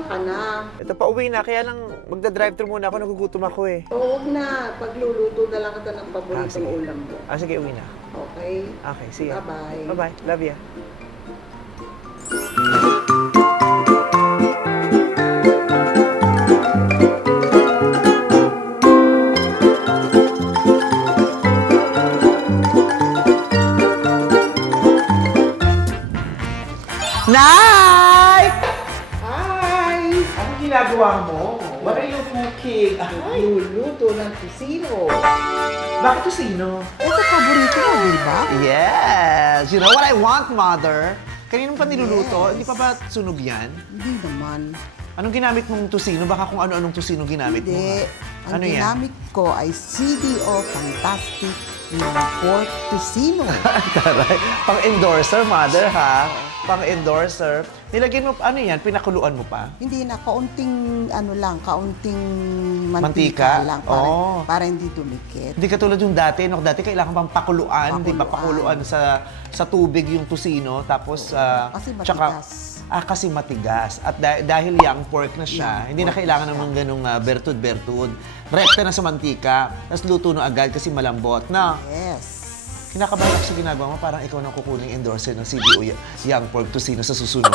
Saan ka na? Ito, pauwi na. Kaya lang magda-drive-thru muna ako. Nagugutom ako eh. Huwag na. Pagluluto na lang kita ng Ah, paboritong sige. ulam mo. Sige, uwi na. Okay? Okay, see ya. Bye-bye. Bye-bye. Love ya. Nay! Hi! Anong ginagawa mo? What are you cooking? Nagluluto ng tusino. Bakit to sino? Ito paborito mo, di ba? Yes! You know what I want, Mother? Kaninong pa niluluto? Yes. Hindi pa ba sunog yan? Hindi naman. Anong ginamit mong tusino? Baka kung ano-anong tusino ginamit mo. Hindi. ha? Ang Ano yan? ginamit ko ay CDO Fantastic ng pork tusino. Taray. Pang-endorser, Mother, ha? Pang-endorser. Nilagyan mo, ano yan? Pinakuluan mo pa? Hindi na, kaunting kaunting Mantika? mantika lang Oh. para hindi dumikit. Hindi katulad yung dati, no? Dati kailangan pang pakuluan, di ba? Pakuluan. Pakuluan sa tubig yung tusino, tapos... Kasi tsaka- matigas. kasi matigas. At dahil young pork na siya, Young hindi na pork kailangan na siya. naman ganung bertud-bertud. Rekta na sa mantika, tapos luto na agad kasi malambot. Na, Yes. kinakabahan ako sa ginagawa mo, parang ikaw nang kukuning endorser ng CDO Young Pork Tusino sa susunod.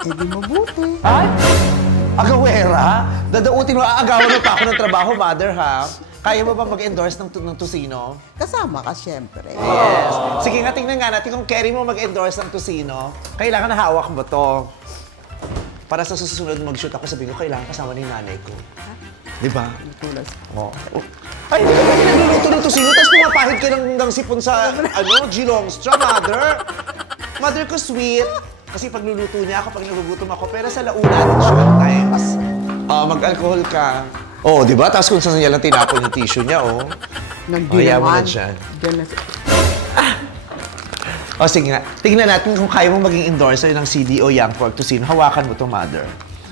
Eh di mabuti. Ay! Agawera? Dadautin mo, aagawan mo pa ako ng trabaho, Mother, ha? Kaya mo ba mag-endorse ng Tusino? Kasama ka syempre. Yes. Sige nga, tingnan nga natin kung carry mo mag-endorse ng Tusino. Kailangan na hawak mo to. Para sa susunod mag-shoot ako, sabihin ko, kailangan kasama ni nanay ko. Di ba? Tulas. Oo. Ay, hindi ka ba nagluluto ng Tusino, tapos pumapahid ka ng sipon sa, Geelongstrong, Mother? Mother ko sweet. Kasi pagluluto niya ako, pag nagugutom ako, pero sa launan, sometimes, mag-alcohol ka. Oh, di ba? Tapos kung saan niya lang tinapon yung tissue niya, oh. Kaya mo na dyan. O sige nga, tingnan natin kung kaya mo maging endorser ng CDO Young Pork Tusino. Hawakan mo to, Mother.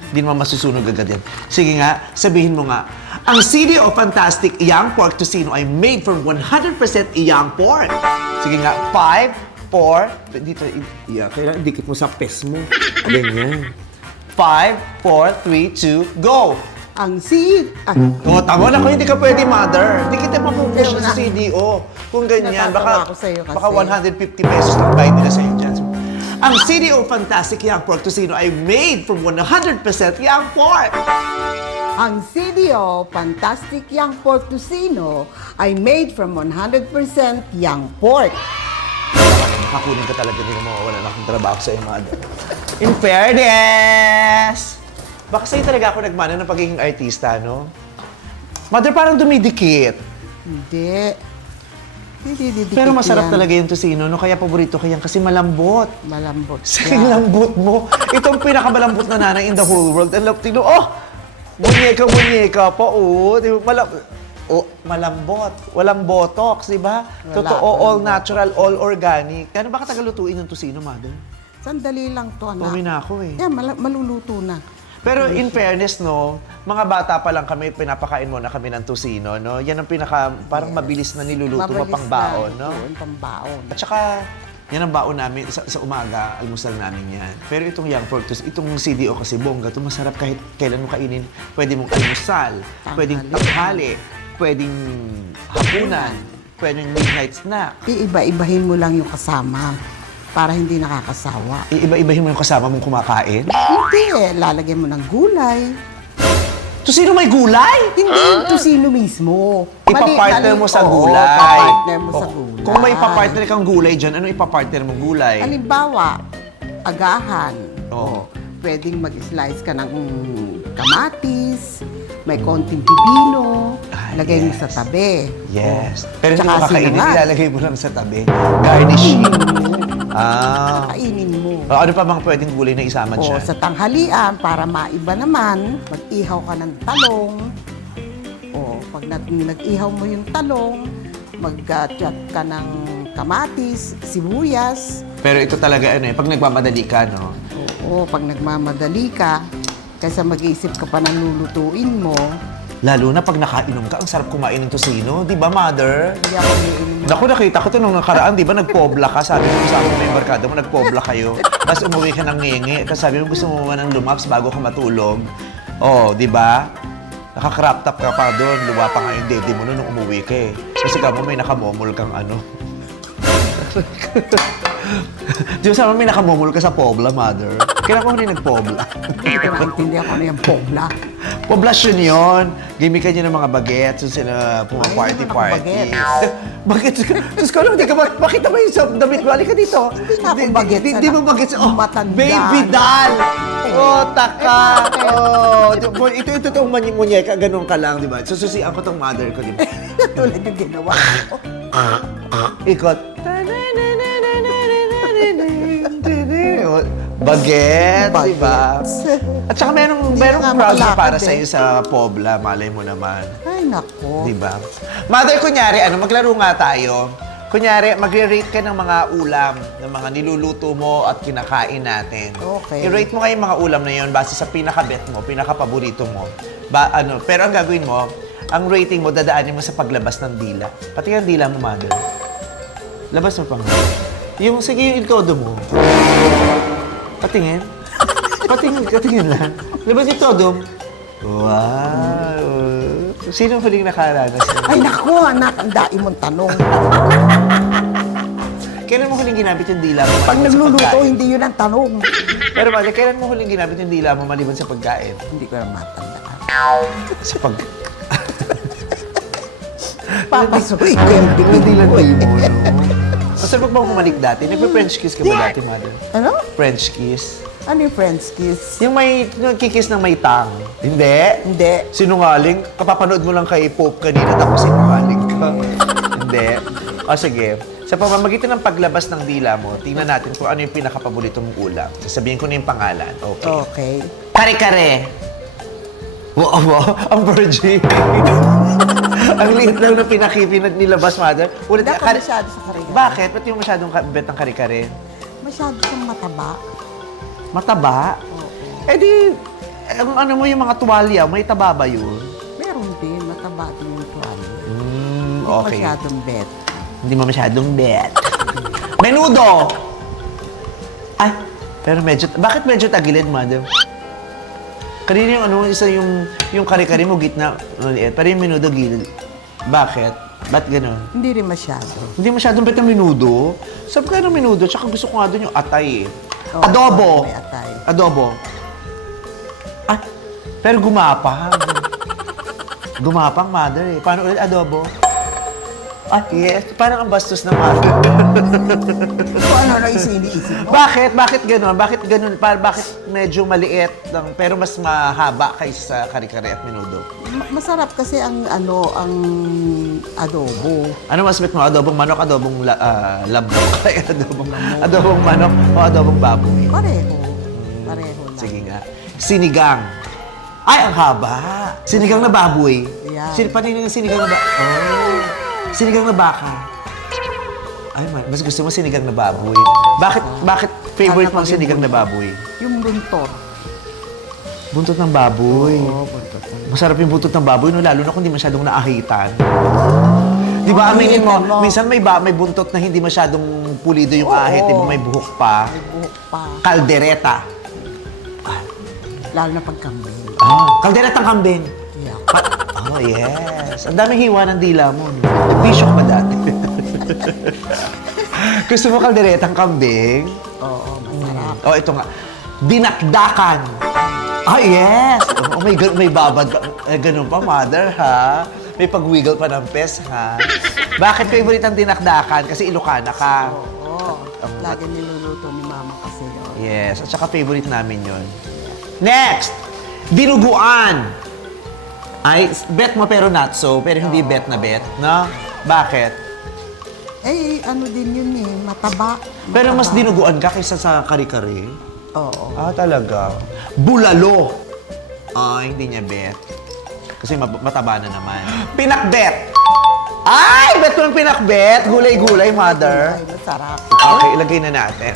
Hindi naman masusunog agad yan. Sige nga, sabihin mo nga, ang CDO Fantastic Young Pork Tusino ay made from 100% young pork. Sige nga, 5, 4, dito, kailangan dikit mo sa pes mo. Ganyan. 5, 4, 3, 2, go! Ang seed. Oh, tama na ko, hindi ka pwede, Mother. Hindi kita mapupush sa CDO. Kung ganyan, Natatawa baka, ako sa'yo kasi. baka 150 pesos lang bayad nila sa'yo dyan. Ang CDO Fantastic Young Pork Tusino ay made from 100% young pork. Ang CDO Fantastic Young Pork Tusino ay made from 100% young pork. Kakunin ka talaga, hindi ka mawawala ng trabaho sa iyo, Mother. In fairness! Baka sa'yo talaga ako nagmana ng pagiging artista, no? Mother, parang dumidikit. Hindi. Hindi didikit Pero masarap yan. talaga yung tusino, no? Kaya paborito ko yan kasi malambot. Malambot Saking lambot mo. Itong pinakamalambot na nanay in the whole world. And love, tino, munyeka pa, oh. Di ba, malambot. Walang botox, di ba? Totoo, all walang natural, all organic. Ano ba katagal lutuin yung tusino, Mother? Sandali lang to, anak. Uwi na ako eh. Yan, maluluto na. Pero in fairness, no, mga bata pa lang kami, pinapakain mo na kami ng tusino, no? Yan ang parang mabilis na niluluto mo pang baon, no? Pang-baon. At saka, yan ang baon namin sa umaga, almusal namin yan. Pero itong young pork, itong CDO kasi bongga, ito masarap kahit kailan mo kainin. Pwede mong almusal, pwedeng tanghali, pwedeng hapunan, pwedeng midnight snack. Iiba-ibahin mo lang yung kasama para hindi nakakasawa. Iiba-ibahin mo yung kasama mong kumakain. Hindi lalagyan mo ng gulay. Tusino may gulay? Hindi yung tusino mismo. Ipapartner mo sa Oo, gulay. ipapartner mo sa Oh, gulay. Kung may ipapartner kang gulay dyan, ano ipapartner mong gulay? Halimbawa, agahan. Oo. Pwedeng mag-slice ka ng kamatis, may konting pipino, lagay mo yes. sa tabi. Yes. Pero hindi Tsaka mo kakainin, sinangag. ilalagay mo lang sa tabi. Garnishing. Kainin mo. Ano pa bang pwedeng gulay na isama O dyan? sa tanghalian, para maiba naman, mag-ihaw ka ng talong. O pag nag-ihaw mo yung talong, mag-chat ka ng kamatis, sibuyas. Pero ito talaga, pag nagmamadali ka, no? Oo, pag nagmamadali ka, kaysa mag-iisip ka pa ng lulutuin mo, Lalo na pag nakainom ka, ang sarap kumain ng tosino. Di ba, mother? Hindi ako umiinom. Naku, nakita ko ito nung nakaraan, di ba, nagpobla ka. Sabi mo sa akin na yung barkada mo, nagpobla kayo. Tapos umuwi ka ng ngengi. Tapos sabi mo, gusto mo man ng lumaps bago ka matulog. Oh, di ba? Naka-crop top ka pa doon. Luwa pa nga yung dede mo nung umuwi ka eh. Kasi ka mo may nakamomol kang ano. Di ba sabi mo may nakamomol ka sa pobla, mother? Kailan ko rin nagpobla? Hindi ko naintindihan ko ano yung pobla. Poblasyon yun. Gimikan niyo ng mga bagets. So sila Ay, pumaparte-party. hindi Bagets ka? Sus ko, hindi ka ba? Bakit naman yung sa damit mo? Halika dito. Hindi na ako bagets, Hindi mo anak. bagets. Oh, Matanda baby na. doll. Oh, taka. bakit? Oh, ito itong munyeka. Ganun ka lang, di ba? Sususian ko tong mother ko, di ba? Tulad yung ginawa ko. Ikot. Bagets, di ba? At saka merong Hindi nga proud na makalakad para eh. sa'yo sa Pobla. Malay mo naman. Ay, nako. Di ba? Mother, kunyari, maglaro nga tayo. Kunyari, magre-rate ka ng mga ulam, ng mga niluluto mo at kinakain natin. Okay. I-rate mo nga yung mga ulam na yun base sa pinaka-bet mo, pinaka-paborito mo. Pero ang gagawin mo, ang rating mo, dadaanin mo sa paglabas ng dila. Pati ang dila mo, mother. Labas mo pa nga. Sige, yung ilkodo mo. Patingin. Patingin lang. Labas yung todo. Wow! Sino huling nakaranas? Ay, nako, anak. Ang daim mong tanong. Kailan mo huling ginamit yung dila mo Pag maliban sa nagluluto, pagkain? hindi yun ang tanong. Pero bakit, kailan mo huling ginamit yung dila mo maliban sa pagkain? Hindi ko na matandaan. Sa pag... Papasukin ko yung bibig Dilan ko kayo eh. mo, no? Masarap ba bumalik dati? Nagpa-French kiss ka ba dati, mother? Ano? French kiss? Ano yung French kiss? Yung kikis ng may tang. Hindi? Hindi. Sinungaling? Kapapanood mo lang kay Pope kanina tapos sinungaling ka. Hindi. O sige. Sa pamamagitan ng paglabas ng dila mo, tingnan natin kung ano yung pinakapaborito mong ulam. Sasabihin ko na yung pangalan. Okay. Okay. Kare-kare. Wow, ang virgin. Ang liit lang na nilabas, mother. Ulit Hindi na, ako masyado sa kare-kare. Bakit? Ba't yung masyadong bet ng kare-kare? Masyado siyang mataba. Mataba? Oo. Eh di, ano mo yung mga tuwalya, may taba ba yun? Meron din, mataba din yung tuwalya. Hindi Okay. masyadong bet. Hindi mo masyadong bet. Menudo! Ay, pero bakit medyo tagilid, mother? Kanina yung isa yung kare-kare mo gitna, maliit. Pero yung menudo gilid. Bakit? Ba't gano'n? Hindi rin masyado. Hindi masyadong bet ng menudo. Sabi ka ng menudo, tsaka gusto ko nga doon yung atay eh. Oo, Adobo! may atay. Adobo. Ah, pero gumapang. Gumapang, mother eh. Paano ulit adobo? Ah, yes. Parang ang bastos ng mother. Kung ano na iniisip mo. Bakit? Bakit gano'n? Bakit gano'n? Bakit medyo maliit lang, pero mas mahaba kaysa sa kare-kare at menudo? Masarap kasi ang adobo. Ano mas bet mo? Adobong manok, adobong labok, adobong manok o adobong baboy? Pareho. Pareho lang. Sige nga. Sinigang. Ay, ang haba. Sinigang na baboy. Yan. Paano yung sinigang na Oh. Sinigang na baka. Ay, mas gusto mo sinigang na baboy. Bakit favorite mo ang sinigang na baboy? Yung buntot. Buntot ng baboy. Oo, buntot. Masarap yung buntot ng baboy, no? Lalo na kung hindi masyadong naahitan. Di ba, aminin mo, Ahitan mo. minsan may buntot na hindi masyadong pulido yung ahit, di ba? May buhok pa. May buhok pa. Kaldereta. Lalo na pagkambing. Kalderetang kambing. Yeah. Oh, yes. Ang daming hiwa ng dila mo. No? Nag-bisyo ka ba dati? Gusto mo kalderetang kambing? Oo, masarap. Oh, ito nga. Dinakdakan. Ah, yes. Oh, may babad ka. Ganun pa, mother, ha? May pag-wiggle pa ng pes, ha? Bakit favorite ang dinakdakan? Kasi Ilocana ka. Oo. Lagi niluluto ni mama kasi yun. Yes. At saka favorite namin yon. Next! Dinuguan. Ay, bet mo pero not so. Pero hindi bet na bet, no? Bakit? Eh, ano din yun eh. Mataba. Pero mas Mataba. dinuguan ka kaysa sa kare-kare? Oo. Ah, talaga. Bulalo. Ay, hindi niya bet. Kasi mataba na naman. Pinakbet. Ay, bet mo ng pinakbet. Gulay-gulay, mother. Ay, masarap. Okay, ilagay na natin.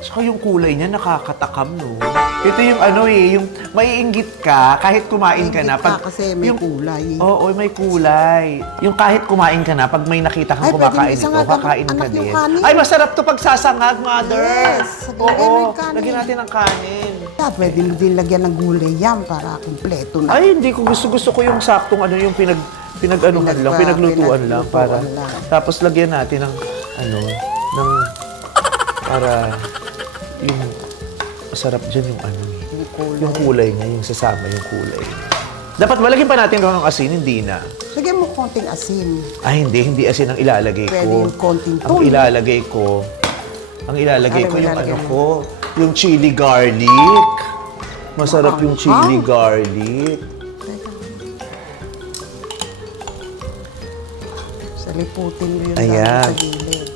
Saka yung kulay niya nakakatakam, no? Ito yung ano eh, yung maiinggit ka kahit kumain ka na. Inggit ka kasi may yung, kulay. Oo, may kulay. Yung kahit kumain ka na, pag may nakita kang Ay, kumakain pwede ito, isangag ang kakain ka anak yung din. kanin. Ay, masarap to pag sasangag, mother. Yes, lagyan mo Oo, yung kanin. lagyan natin ng kanin. Pwede mo din lagyan ng gulay yan para kumpleto na. Ay, hindi ko gusto ko yung saktong ano yung pinaglutuan lang pinaglutuan para lang. tapos lagyan natin ng ng para yung masarap dyan yung ano eh. Yung kulay niya, yung sasama yung kulay. Dapat malagyan pa natin ng asin, hindi na. Lagyan mo konting asin. Ay, hindi asin ang ilalagay ko. Pwede yung konting Ang toyo. ilalagay ko Ano yung ilalagay ano mo? ko, yung chili garlic. Masarap yung chili Maanghang. garlic. Teka. Saliputin mo yun Ayan. sa gilid.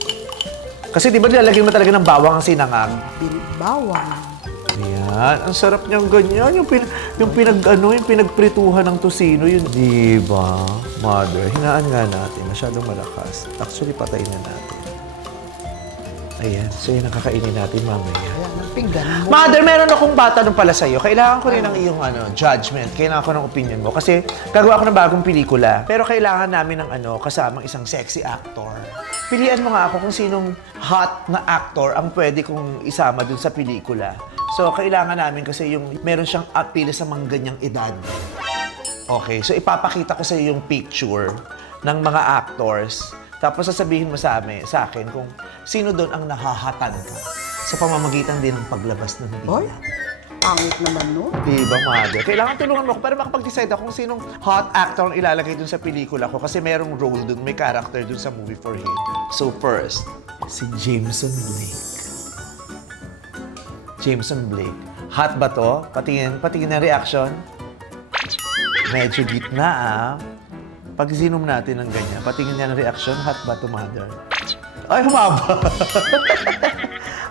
Kasi di ba nilalagyan mo talaga ng bawang ang sinangag? Bawang. Ayan, ang sarap niyang ganyan. Yung pinagprituhan ng tosino, yun. Di ba, mother? Hinaan nga natin. Masyadong malakas. Actually, patayin na natin. Ayan, so yun ang kakainin natin mamaya. Ayan, ang pinggan mo. Mother, meron akong bata nung pala sa'yo. Kailangan ko rin ng iyong judgment. Kailangan ko ng opinion mo. Kasi gagawa ko ng bagong pelikula. Pero kailangan namin ng kasamang isang sexy actor. Pilian mo nga ako kung sinong hot na actor ang pwede kong isama dun sa pelikula. So, kailangan namin kasi yung meron siyang appeal sa mga ganyang edad. Okay, so ipapakita ko sa iyo yung picture ng mga actors. Tapos sasabihin mo sa akin kung sino doon ang nahahatan ka sa pamamagitan din ng paglabas ng Oy, dila. pangit naman, no? Diba, mother? Kailangan tulungan mo ako para makapag-decide ako kung sinong hot actor ang ilalagay dun sa pelikula ko kasi merong role dun, may character dun sa movie for him. So first, si Jameson Blake. Jameson Blake. Hot ba to? Patingin ng reaction. Medyo gitna, ah. Pag zinom natin ng ganyan, patingin niya ng reaction, hot ba to, mother? Ay, humaba.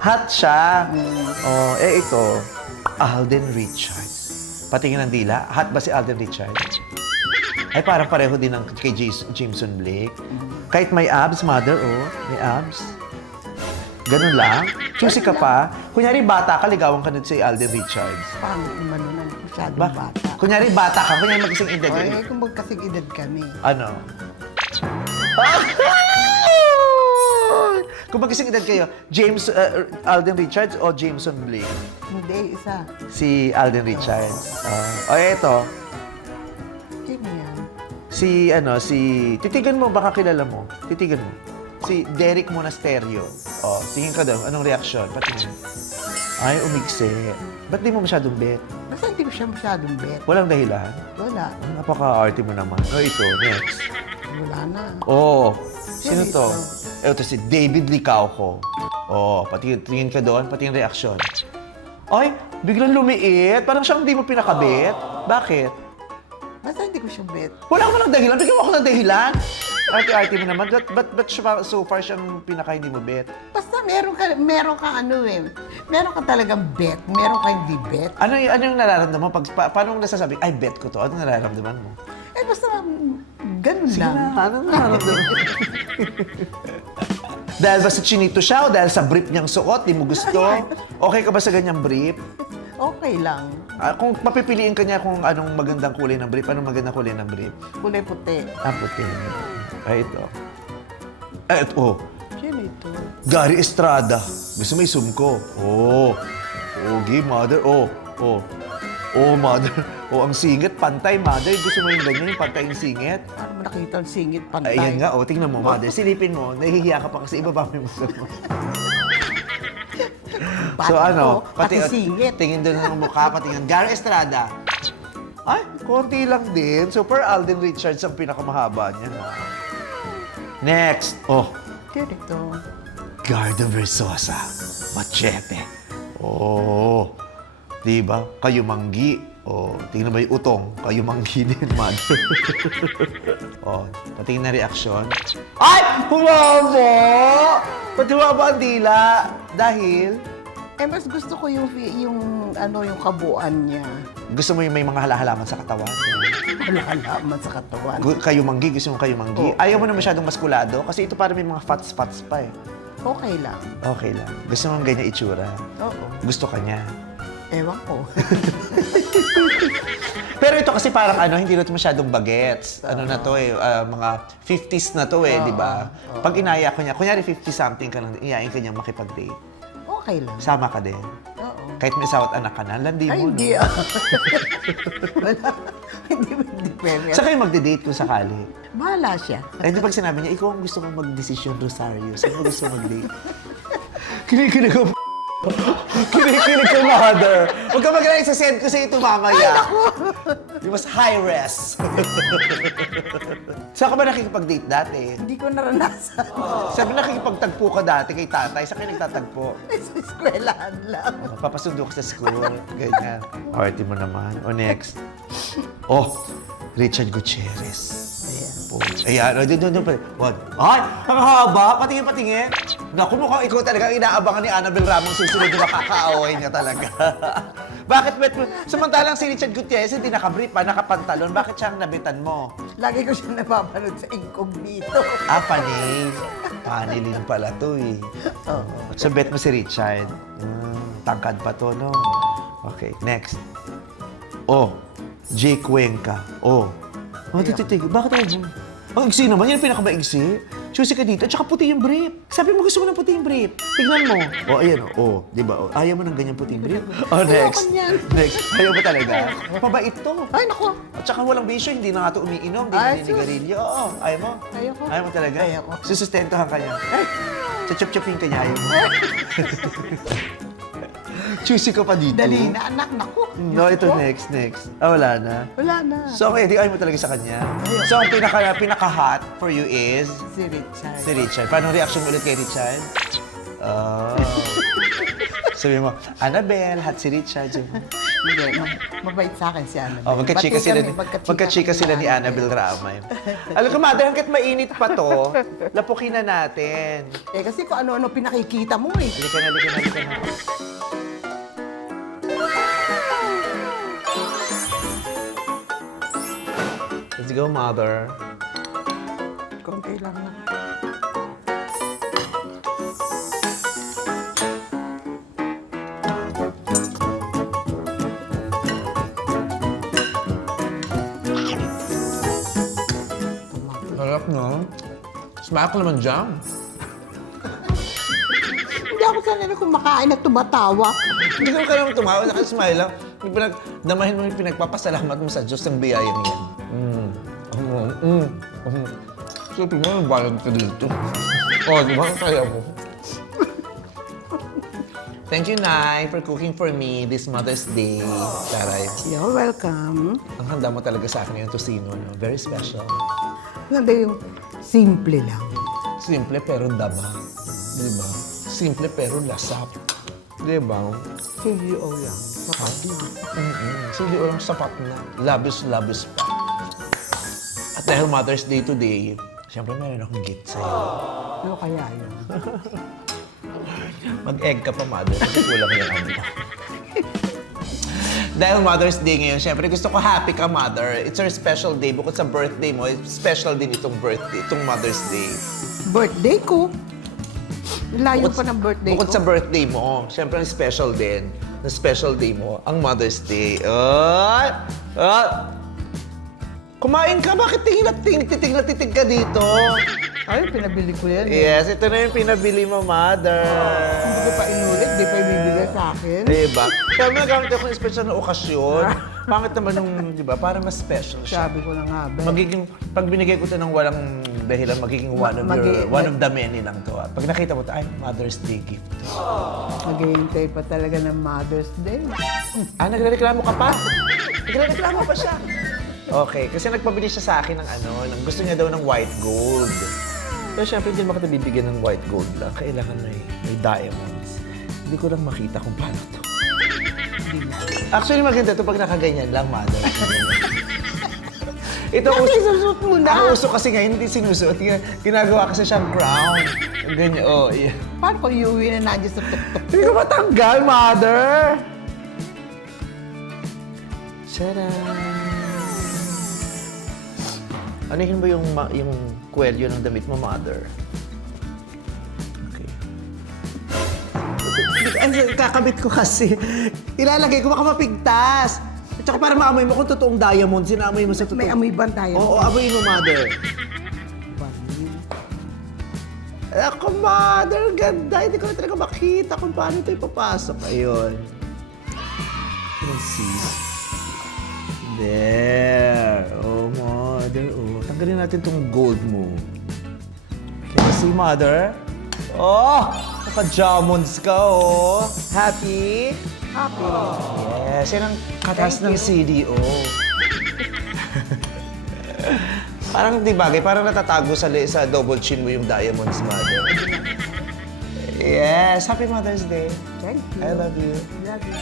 Hot siya. Oh, ito. Alden Richards. Patingin ng dila, hot ba si Alden Richards? Ay, parang pareho din ng kay Jameson Blake. Kahit may abs, mother, oh. May abs. Ganun lang. Choosy ka pa. Kunyari, bata ka, ligawan ka nun si Alden Richards. Pangit naman nun, masyadong Ba? bata. Kunyari, bata ka. Kunyari, mag-isang edad Ay, yun. kung magkasing edad kami. Ano? Kung mag-isang edad kayo, Alden Richards o Jameson Blake? Hindi, isa. Si Alden Richards. O, eto. Sino yan? Titigan mo, baka kilala mo. Titigan mo. Si Derek Monasterio. O, tingin ka daw. Anong reaksyon? Patingin. Ay, umigse. Ba't di mo masyadong bet? Basta hindi ko siya masyadong bet. Walang dahilan? Wala. Napaka-arty mo naman. O, ito. Next. Wala na. Oh, sino Sino to? ito? Ito si David Licauco. Oh, patingin ka doon, patingin reaksyon. Ay, biglang lumiit. Parang siyang hindi mo pinakabit. Bakit? Basta hindi ko siya bet. Wala ka ng dahilan. Bigyan mo ako ng dahilan. Arte-arte mo naman. Ba't so far siyang pinaka hindi mo bet? Basta meron ka ano eh. Meron ka talagang bet. Meron ka hindi bet. Ano yung nararamdaman? Paano mo nasasabi, ay, bet ko to? Ano nararamdaman mo? Eh basta ganun lang. Ano nararamdaman? Dahil ba sa chinito siya o dahil sa brief niyang suot, di mo gusto? Okay ka ba sa ganyang brief? Okay lang. Kung papipiliin ka niya kung anong magandang kulay ng brief, anong magandang kulay ng brief? Kulay puti. Puti. Ay, ito. Ay, ito. Oh. Sino ito? Gary Estrada. Gusto mo i-zoom ko? Oh. Okay, mother. Oh. Mother. Oh, ang singit. Pantay, mother. Gusto mo yung ganyan, yung pantay yung singit? Paano mo nakita ang singit pantay? Ayan nga, oh. Tingnan mo, mother. Silipin mo. Nahihiya ka pa kasi ibaba mo yung gusto mo. So ano, pati singit. Tingin doon ng mukha, patingin. Gary Estrada. Ay, konti lang din. Super Alden Richards ang pinakamahaba niya. Next. Oh, Sino ito? Gardo Versosa. Machete. Oh, di ba? Kayumanggi. Oh, tingnan mo yung utong. Kayumanggi din, man. Oh, patingin na reaksyon. Ay! Humaba! Ba't humaba ang dila? Dahil? Eh, mas gusto ko yung kabuuan niya. Gusto mo yung may mga halaman sa katawan? Halaman sa katawan. Kayumanggi, gusto mo kayumanggi? Oo. Ayaw mo na masyadong maskulado? Kasi ito parang may mga fat spots pa eh. Okay lang. Okay lang. Gusto mong ganyan itsura? Oo. Gusto ka niya? Ewan ko. Pero ito kasi parang hindi na ito masyadong bagets. Ano na to mga 50s na to di ba? Pag inaya ko niya, kunyari 50-something ka lang, iyayin ka niya makipag-date. Okay lang. Sama ka din. Oo. Kahit may asawa at anak ka na, landi Ay, mo. hindi. No? Wala. Hindi pwede. Saan kayo magde-date kung sakali? Bahala siya. Ay, di pag sinabi niya, ikaw ang gusto mong mag-desisyon, Rosario. Saan mo gusto mag-date? Kinikinig ko. Kinikinig ko, mother. Huwag ka mag-alala, sasend ko sa ito mamaya. You must high res. Saan ka ba nakikipag-date dati? Hindi ko naranasan. Sabi nakikipagtagpo ka dati kay tatay. Saan kayo nagtatagpo? Sa eskwelahan lang. Papasundo ka sa school. Ganyan. Party mo naman. O next. Oh, Richard Gutierrez. Ayan, doon pa. What? Ay, ang haba. Patingin. Naku, mukhang ikaw talaga ang inaabangan ni Annabel Ramong susunod na makakaaway niya talaga. Bakit, samantalang si Richard Gutierrez hindi nakabrief pa, nakapantalon, bakit siyang nabitan mo? Lagi ko siyang napapanood sa Incognito. Panay. Panilin pala to Oo. So, bet mo si Richard. Tangkad pa to, no? Okay, next. Oh, Jay Cuenca. Oh, titig. Bakit ayaw mo? Ang iksi naman, yan ang pinakamaiksi. Choosy ka dito, at saka puti yung brief. Sabi mo gusto mo ng puti yung brief. Tignan mo. Oh, ayan, di ba? Oh, ayaw mo ng ganyan puting brief. Oh, next. Ayoko niyan. Next. Ayaw mo talaga? Mabait to. Ay, naku. At saka walang bisyo, hindi na nga ito umiinom, hindi Ay, na ninigarilyo. Oo, ayaw mo? Ayoko. Ayaw mo talaga? Ayoko. Susustentuhan ka niya. Chup-chupin ka niya, ayaw mo. Choosy ka pa dito. Dali na, anak. Naku. No, ito next. Wala na. Wala na. So, okay, di ayaw mo talaga sa kanya. So, ang pinaka-hot for you is Si Richard. si Richard. Paano reaction mo ulit kay Richard? Oh. Sabi mo, Annabel, hot si Richard. Sabi mo, Hindi, mabait sa akin si Annabel. oh, magkachika Pati sila kami, ni Annabel Ramay. Alam ko, mother, hanggat mainit pa to, lapukin na natin. Kasi kung ano-ano pinakikita mo eh. Halika na. Let's go, mother. Konti lang na. Harap, no? Smack naman jam. Hindi ako sanay kumakain at tumatawa. Hindi ka lang tumawa, nakasmile lang. Damahin mo yung pinagpapasalamat mo sa Diyos ng biyayang yan. So, tingnan mo, balad ka dito. Di ba? Kaya mo. Thank you, Nay, for cooking for me this Mother's Day. Taray. You're welcome. Ang handa mo talaga sa akin yung tocino, no? Very special. Ganda yung simple lang. Simple pero dama. Di ba? Simple pero lasap. Di ba? CEO lang. Sapat na. Sige, walang sapat na. Labis pa. At dahil Mother's Day today, siyempre meron akong gift sa'yo. Ano kaya yun? Mag-egg ka pa, Mother. Kasi kulang yung ano. Dahil Mother's Day ngayon, siyempre gusto ko happy ka, Mother. It's our special day. Bukod sa birthday mo, special din itong Mother's Day. Birthday ko? Layo pa ng birthday Bukod ko. sa birthday mo, siyempre ang special din. Na special day mo, ang Mother's Day. Kumain ka? Bakit titig ka dito? Ay, pinabili ko yan. Yes, ito na yung pinabili mo, Mother. Hindi ko pa inulit, di pa ibibigay sa akin. Diba? Kaya nagamit ako ng special na okasyon. Pangit naman nung, di ba, para mas special siya. Sabi ko na nga, be. Pag binigay ko ito ng walang dahilan, magiging one of the many lang to. Pag nakita mo ito, ay, Mother's Day gift. Maghihintay pa talaga ng Mother's Day. Nagrereklamo ka pa? Nagrereklamo pa siya. Okay, kasi nagpabili siya sa akin ng gusto niya daw ng white gold. Pero syempre, hindi naman kita bibigyan ng white gold lang. Kailangan may diamonds. Hindi ko lang makita kung paano to. Actually, maganda to pag nakaganyan lang, Mother. Ito Bakit isusuot mo na? Ang uso kasi ngayon, hindi sinusuot. Ginagawa kasi siyang crown. Ganyan, yeah. Paano pag iuwi na nandiyan sa tuktok? Hindi ko matanggal, Mother! Tcharam! Anuhin mo yung kwelyo ng damit mo, Mother. Okay. Kakabit ko kasi. Ilalagay ko, baka mapigtas. At saka para maamoy mo kung totoong diamond, sinamoy mo sa totoo. May amoy ba tayo? Oo, amoyin mo, mother. Ako, mother, ganda. Hindi ko na talaga makita kung paano ito ipapasok. Ayun. Let's see. There. Oh, mother. Oh, tanggalin natin tong gold mo. Can you see, mother? Oh, naka-diamonds ka, oh. Happy? Happy. Yes, yan ang katas Thank ng you. CDO. Parang di bagay, parang natatago sa double chin mo yung diamonds, mother. Yes, happy Mother's Day. Thank you. I love you. Love you.